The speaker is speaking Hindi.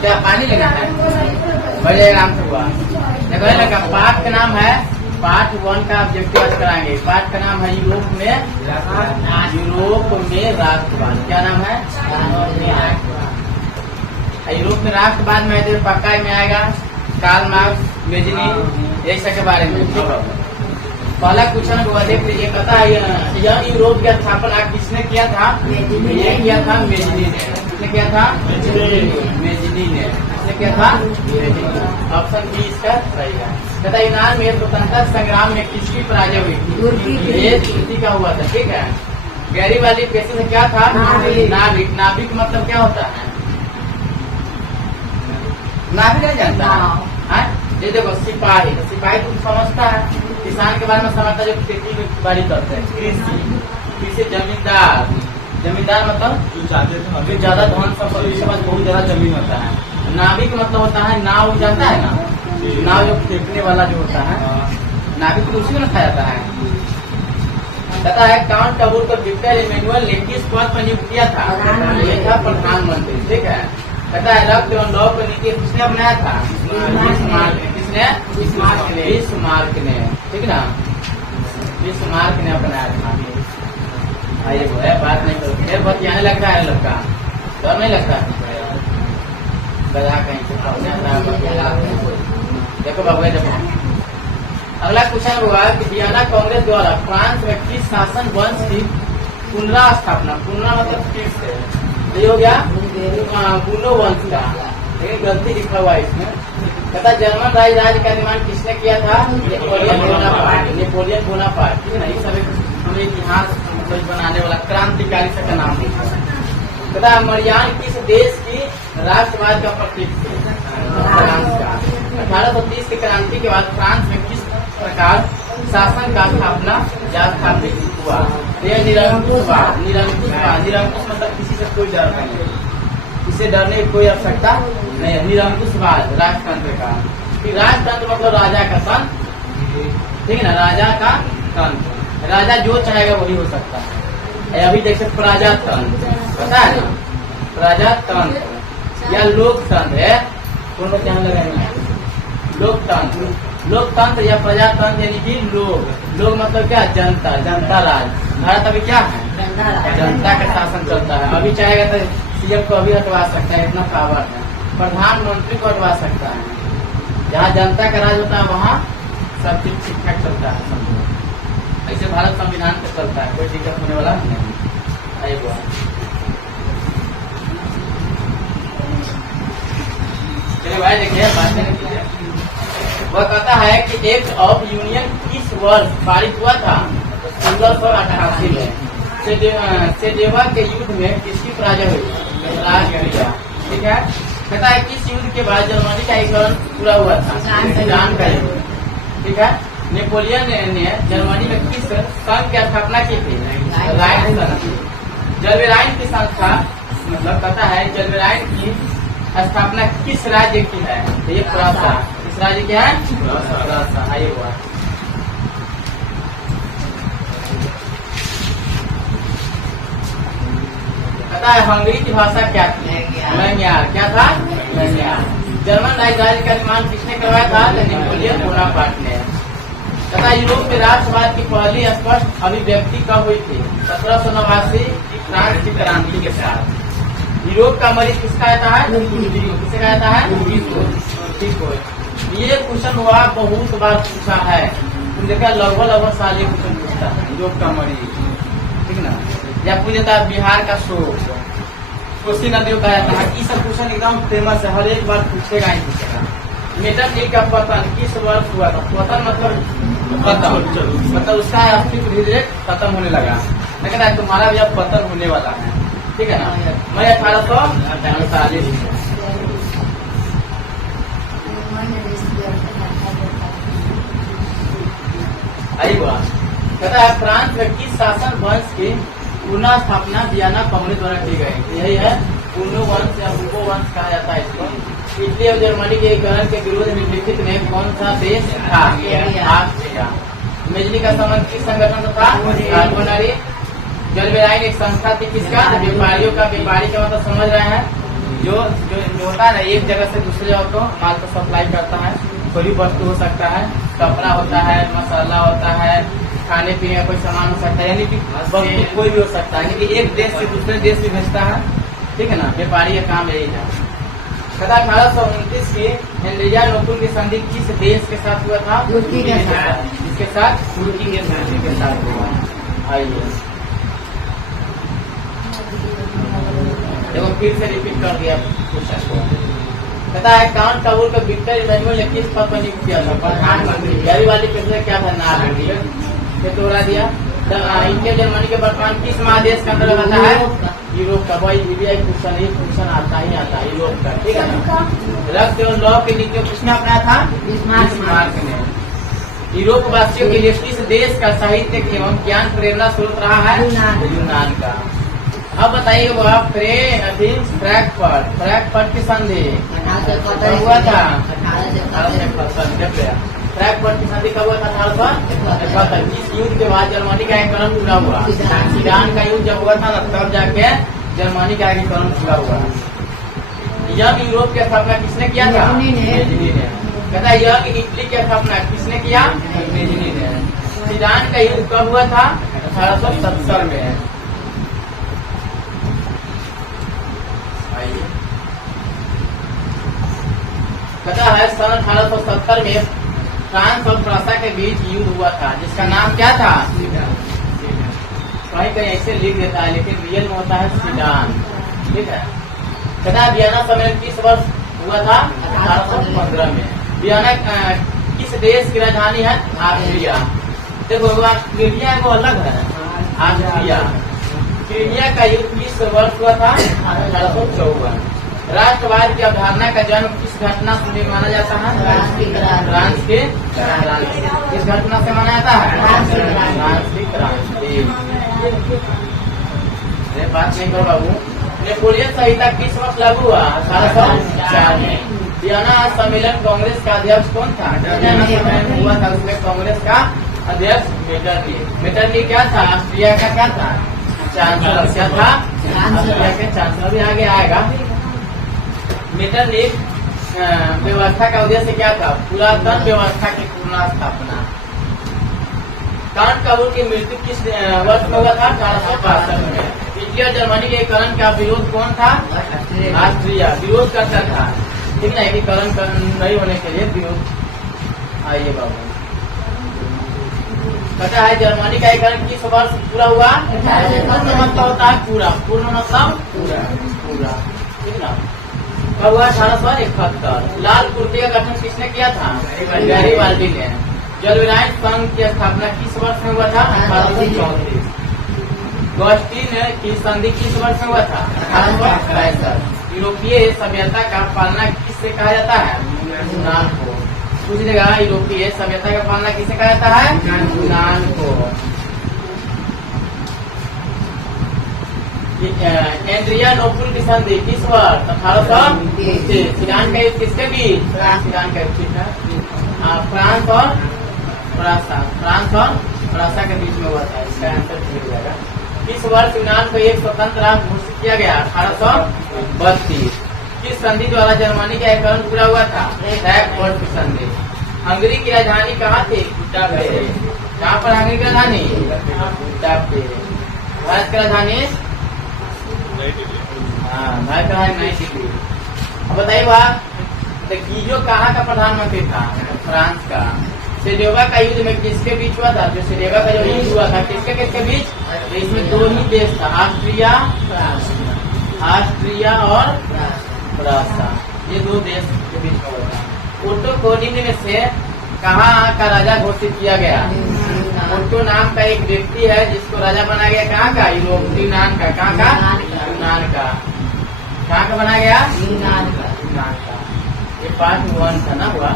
क्या पानी लेना है? बड़े आराम से हुआ। देखो है ना, पाठ का नाम है, पार्ट 1 का ऑब्जेक्टिव आज कराएंगे। पाठ का नाम है यूरोप में राष्ट्रवाद। क्या नाम है? यूरोप में राष्ट्रवाद में पक्का में आएगा कार्ल मार्क्स, मेजिनी, ये सब के बारे में। पहला क्वेश्चन हुआ, देख लीजिए, पता है यह यूरोप का स्थापना किसने किया था? ये किया था मेजिनी ने। किसने किया था? मेजिनी ने। किसने किया था? ऑप्शन बी इसका सही है। तथा यूनान में स्वतंत्रता संग्राम में किसकी पराजय हुई थी? ये तुर्की का हुआ था। ठीक है। गहरी वाली पेशे से क्या था? नाविक। नाविक मतलब क्या होता है? नाविक नहीं जानता है? ये देखो, सिपाही। तो सिपाही तो समझता है, किसान के बारे में समझता है जो खेती बाड़ी करते हैं। कृषि जमींदार। जमींदार मतलब जो ज्यादा धन संपत्ति के पास बहुत ज्यादा जमीन होता है। नाविक मतलब होता है नाव, जानता है ना? नाव जो फेंकने वाला जो होता है, नाविक तो उसी में रखा जाता है। पता है काउंट टबूर को विक्टर इमैनुअल ने किस पद पर नियुक्त किया था? ये था प्रधानमंत्री। ठीक है। पता है रक्त एवं लौ को नीति किसने बनाया था? किसने? बिस्मार्क ने। ठीक ना, बिस्मार्क ने बनाया था। आइए वो है, बात नहीं करो, फिर बतियाने लगता है लड़का, डर नहीं लगता? बजा कहीं से देखो बाबू, देखो अगला क्वेश्चन हुआ कि वियना कांग्रेस द्वारा फ्रांस में किस शासन वंश की पुनर्स्थापना? पुनः मतलब फिर से, ये हो गया बुनो वंश का, लेकिन गलती लिखा हुआ है इसमें। तथा जर्मन राज्य का निर्माण किसने किया था? Napoleon Bonaparte. Napoleon Bonaparte. ठीक है ना, ये सब हमें इतिहास बनाने वाला क्रांतिकारी का नाम है। तथा मरियान किस देश की राष्ट्रवाद का प्रतीक थे? फ्रांस का। 1830 की क्रांति के बाद फ्रांस में किस प्रकार शासन का स्थापित हुआ? यह निरंकुशवाद। निरंकुशवाद, निरंकुश मतलब किसी से कोई डर नहीं, इसे डरने की कोई आवश्यकता नहीं है। निरंकुशवाद राजतंत्र का। राजतंत्र मतलब राजा का तंत्र। ठीक है ना, राजा का तंत्र। राजा जो चाहेगा वही हो सकता है। अभी देख सकते प्रजातंत्र, पता है ना? प्रजातंत्र या लोकतंत्र है, दोनों ध्यान लगाएंगे। लोकतंत्र, लोकतंत्र या प्रजातंत्र यानी कि लोग मतलब क्या? जनता, जनता राज। भारत अभी क्या है? जनता का शासन चलता है। अभी चाहेगा तो सीएम को अभी हटवा सकता है, इतना पावर है। प्रधानमंत्री को हटवा सकता है। जहाँ जनता का राज होता है वहाँ सब चीज ठीक ठाक चलता है, समझो। ऐसे भारत संविधान पे चलता है, कोई दिक्कत होने वाला नहीं। चलिए भाई देखिए, वह कहता है कि एक्ट ऑफ यूनियन किस वर्ष पारित हुआ था? 1688 में। सेडेवा के युद्ध में किसकी पराजय हुई? ठीक है। कहता है किस युद्ध के बाद जर्मनी का एकीकरण पूरा हुआ था? जान का युद्ध। ठीक है। नेपोलियन ने जर्मनी में किस संघ की स्थापना की थी? राइन संघ। जलवेराइन की संस्था मतलब कहता है जलवेराइन की स्थापना किस राज्य की है? तो ये फ्रांसा। किस राज्य की है? फ्रांसा। आइए हुआ। पता है हंगरी की भाषा क्या थी? मैन्यार। क्या था? मैन्यार। जर्मन राज्य का निर्माण किसने करवाया था? नेपोलियन बोनापार्ट ने। तथा यूरोप में राष्ट्रवाद की पहली स्पष्ट अभिव्यक्ति कब हुई थी? 1789 की फ्रांस की क्रांति के साथ। यूरोप का मरीज किसका आता है? किसका आता है? ठीक हो। ये क्वेश्चन हुआ, बहुत बार पूछा है। तुम देखा लगभग साल ये क्वेश्चन पूछता है, यूरोप का मरीज। ठीक ना, या पूछता है बिहार का शोक, कोसी नदियों का जाता है। ये सब क्वेश्चन एकदम फेमस है, हर एक बार पूछेगा ही पूछेगा। मेटल का पतन किस वर्ष हुआ था? पतन मतलब उसका अस्तित्व धीरे धीरे खत्म होने लगा। लेकिन तुम्हारा भी अब पतन होने वाला है। ठीक है ना। मैं 1848। कहता है फ्रांस में किस शासन वंश की पुनः स्थापना वियना कांग्रेस द्वारा की गई? यही है पुनो वंश या पुको वंश कहा जाता है इसको। इटली और जर्मनी के एकीकरण के विरोध में लिखित में कौन सा देश था? ऑस्ट्रिया। मेजनी का संबंध किस संगठन से था? कार्बोनरी। जलवेराइन एक संस्था थी किसका? व्यापारियों का। व्यापारी का मतलब समझ रहे हैं? जो जो जो होता है ना, एक जगह से दूसरी जगह को माल को सप्लाई करता है। कोई भी वस्तु हो सकता है, कपड़ा होता है, मसाला होता है, खाने पीने का कोई सामान हो सकता है, यानी कि वस्तु कोई भी हो सकता है, यानी कि एक देश से दूसरे देश भी भेजता है। ठीक है ना, व्यापारी का काम यही है। तथा 1829 की एंड्रिया नोबल की संधि किस देश के साथ हुआ था? तुर्की के साथ। इसके साथ तुर्की के साथ हुआ। आइए देखो, फिर से रिपीट कर दिया क्वेश्चन को। कहता है काउंट काबुल का विक्टर इमैनुअल ने किस पद पर नियुक्त किया था? प्रधानमंत्री। पहली वाली प्रश्न क्या था? नाम ये दोहरा दिया। इंडिया जर्मनी के वर्तमान किस महादेश के अंदर आता है? यूरोप का। वही क्वेश्चन, ये क्वेश्चन आता ही आता है यूरोप का। ठीक है ना। रक्त एवं लौह की नीति को किसने अपनाया था? बिस्मार्क ने। यूरोप वासियों के लिए किस देश का साहित्य एवं ज्ञान प्रेरणा स्रोत रहा है? यूनान का। अब बताइए वह फ्रैंकफर्ट की संधि हुआ था? 1870। फ्रैंकफर्ट की संधि कब हुआ था? 1871। किस युद्ध के बाद जर्मनी का एकीकरण पूरा हुआ? सीडान का युद्ध जब हुआ था ना, तब जाके जर्मनी का एकीकरण पूरा हुआ। यंग यूरोप की स्थापना किसने किया था? मेजिनी ने। कहता है यंग इटली की स्थापना किसने किया? मेजिनी ने। सीडान का युद्ध कब हुआ था? 1870 में। कहता है सन 1870 में फ्रांस और फ्रांसा के बीच युद्ध हुआ था, जिसका नाम क्या था? कहीं कहीं ऐसे लिख देता है, लेकिन रियल में होता है सीडान। ठीक है। कहता है वियना सम्मेलन किस वर्ष हुआ था? 1815 में। वियना किस देश की राजधानी है? ऑस्ट्रिया। देखो क्रीमिया वो अलग है, ऑस्ट्रिया। क्रीमिया का युद्ध किस वर्ष हुआ था? 1854। राष्ट्रवाद की अवधारणा का जन्म किस घटना से माना जाता है? फ्रांस के किस घटना से माना जाता है? फ्रांस की क्रांति। बात नहीं करो बाबू। नेपोलियन संहिता किस वर्ष लागू हुआ? 1804 में। वियना सम्मेलन कांग्रेस का अध्यक्ष कौन था? वियना सम्मेलन हुआ था, उसमें कांग्रेस का अध्यक्ष मेटरनिक। मेटरनिक क्या था? ऑस्ट्रिया का क्या था? चांसलर। क्या था? ऑस्ट्रिया के चांसलर भी आगे आएगा। मेटरनिक व्यवस्था का उद्देश्य क्या था? पुरातन व्यवस्था की पुनर्स्थापना। काउंट काबुल की मृत्यु किस वर्ष में हुआ था? 1862 में। इटली और जर्मनी के एकीकरण का विरोध कौन था? ऑस्ट्रिया विरोध करता था। ठीक है, एकीकरण नहीं होने के लिए विरोध। आइए बाबू, पता है जर्मनी का एकीकरण किस वर्ष पूरा हुआ? मतलब होता है पूरा, पूर्ण मतलब पूरा। ठीक ना। कब हुआ? 1871। लाल कुर्ते का गठन किसने किया था? गैरीबाल्डी ने। जलविरायन संघ की स्थापना किस वर्ष में हुआ था? 1834। गॉस्टिन की संधि किस वर्ष में हुआ था? 1865। यूरोपीय सभ्यता का पालना किससे कहा जाता है? यूनान को। पूछ देगा, यूरोपीय सभ्यता का पालना किसे कहा जाता है? यूनान को। एंड्रिया नोबल की संधि किस वर्ष? 1830। सीडान का युद्ध किसके बीच? सीडान का युद्ध फ्रांस और फ्रांसा के बीच में हुआ था। इसका आंसर ठीक हो जाएगा। किस वर्ष यूनान को एक स्वतंत्र राष्ट्र घोषित किया गया? 1832। किस संधि द्वारा जर्मनी का एकीकरण पूरा हुआ था? फ्रैंकफर्ट की संधि। हंगरी की राजधानी कहाँ थी? बुडापेस्ट। कहाँ पर हंगरी की राजधानी? बुडापेस्ट। भारत की राजधानी? भारत का नई दिल्ली। अब बताइए वहाँ गिजो कहाँ का प्रधानमंत्री था? फ्रांस का। सेडेवा का युद्ध में किसके बीच हुआ था? जो सेडेवा का जो युद्ध हुआ था किसके बीच? तो इसमें दो ही देश था, ऑस्ट्रिया और फ्रांसा। ये दो देश के बीच में हुआ था। ओटो को निम्न में से कहाँ का राजा घोषित किया गया? ओटो नाम का एक व्यक्ति है जिसको राजा बनाया गया। कहाँ का? यूनान का। कहाँ का? यूनान का। कहाँ का बनाया गया? यूनान का। ये पार्ट 1 था ना हुआ।